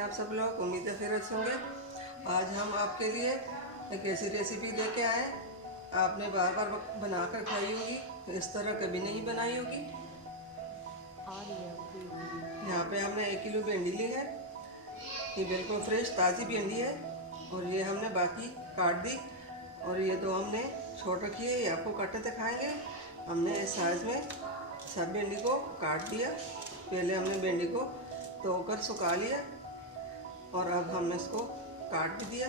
हैं आप सब लोग? उम्मीद है खैरियत से होंगे। आज हम आपके लिए एक ऐसी रेसिपी लेके आए, आपने बार बार बनाकर खाई होगी, इस तरह कभी नहीं बनाई होगी। यहाँ पे हमने 1 किलो भिंडी ली है। ये बिल्कुल फ्रेश ताज़ी भिंडी है और ये हमने बाकी काट दी और ये तो हमने छोड़ रखी है, ये आपको काटते दिखाएंगे। हमने इस साइज़ में सब भिंडी को काट दिया। पहले हमने भिंडी को धोकर सुखा लिया और अब हमने इसको काट भी दिया।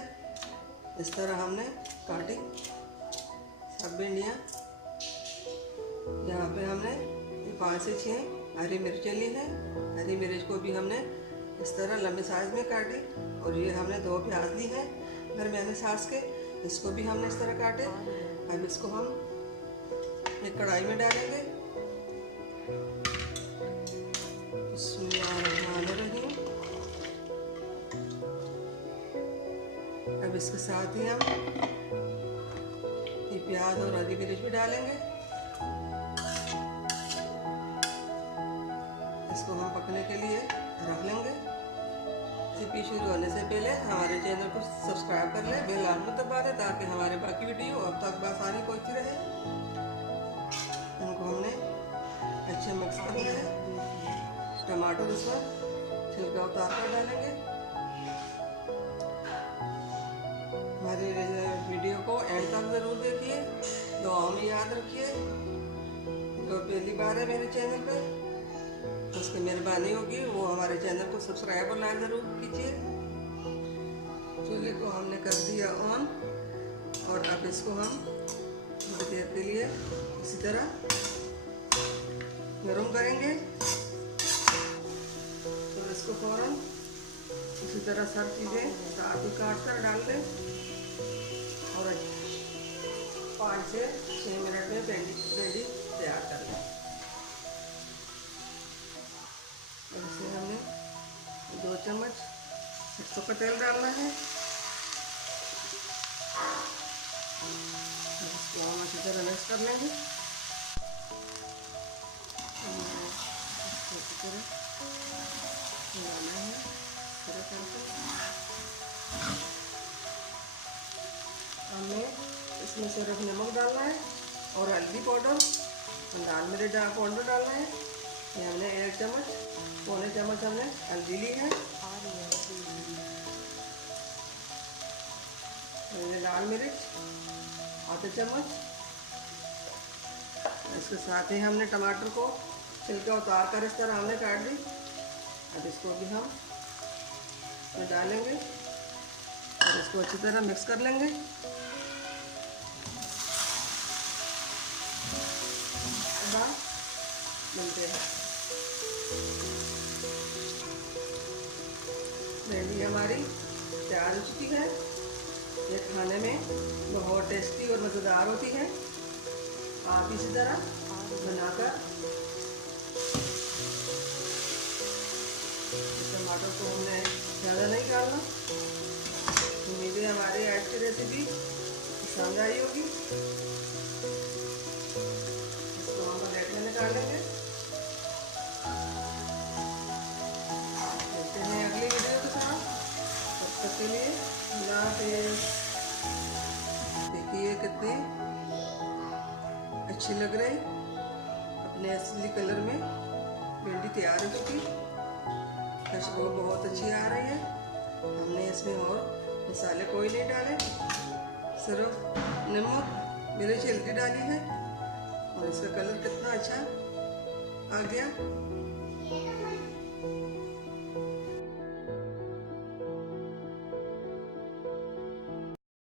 इस तरह हमने काटी सब भिंडियाँ। यहाँ पे हमने 5 से 6 हरी मिर्चें ली हैं। हरी मिर्च को भी हमने इस तरह लंबे साइज़ में काटी और ये हमने 2 प्याज ली हैं दरमियाने साइज़ के, इसको भी हमने इस तरह काटे। अब इसको हम एक कढ़ाई में डालेंगे। अब इसके साथ ही हम ये प्याज और हरी मिर्च भी डालेंगे। इसको हम पकने के लिए रख लेंगे। रेसिपी शुरू होने से पहले हमारे चैनल को सब्सक्राइब कर लें, बेल आइकन दबा दें ताकि हमारे बाकी वीडियो अब तक आसानी पहुंचती रहे। इनको हमने अच्छे मिक्स करना है। टमाटर इसमें छिलका उतार कर डालेंगे। हमारे वीडियो को एंड तक ज़रूर देखिए, दुआ में याद रखिए। जो पहली बार है मेरे चैनल पे, उसकी मेहरबानी होगी वो हमारे चैनल को सब्सक्राइब और लाइक ज़रूर कीजिए। चूल्हे को हमने कर दिया ऑन और अब इसको हम थोड़ी देर के लिए इसी तरह गरम करेंगे। तो इसको फौरन इसी तरह सब चीज़ें साथ ही काट कर डाल दें और 5 से 6 मिनट में भिंडी तैयार कर लें। इसे हमने 2 चम्मच सरसों का तेल डालना है। इसको हम अच्छी तरह मिक्स कर लेंगे। अच्छी तरह मिलाना है हमें इसमें सिर्फ नमक डालना है और हल्दी पाउडर और लाल मिर्च पाउडर डालना है। ये हमने 1 चम्मच पौने चम्मच हमने हल्दी ली है। लाल मिर्च आधा चम्मच। इसके साथ ही हमने टमाटर को छिलका उतार कर इस तरह हमने काट दी। अब इसको भी हम डालेंगे और इसको अच्छी तरह मिक्स कर लेंगे। मिलते हैं। भिंडी हमारी तैयार हो चुकी है। ये खाने में बहुत टेस्टी और मज़ेदार होती है। आप इसी तरह बनाकर टमाटर को हमने ज़्यादा नहीं डालना। उम्मीद है हमारी आज की रेसिपी पसंद आई होगी। इसको हम प्लेट में निकाल लेंगे। मिलते हैं अगली वीडियो के साथ। तब तक के लिए अल्लाह हाफ़िज़। देखिए कितनी अच्छी लग रही, अपने असली कलर में भिंडी तैयार हो चुकी। खुशबू बहुत अच्छी आ रही है। हमने इसमें और मसाले कोई नहीं डाले, सिर्फ नमक मिर्च हल्दी डाली है और इसका कलर कितना अच्छा आ गया।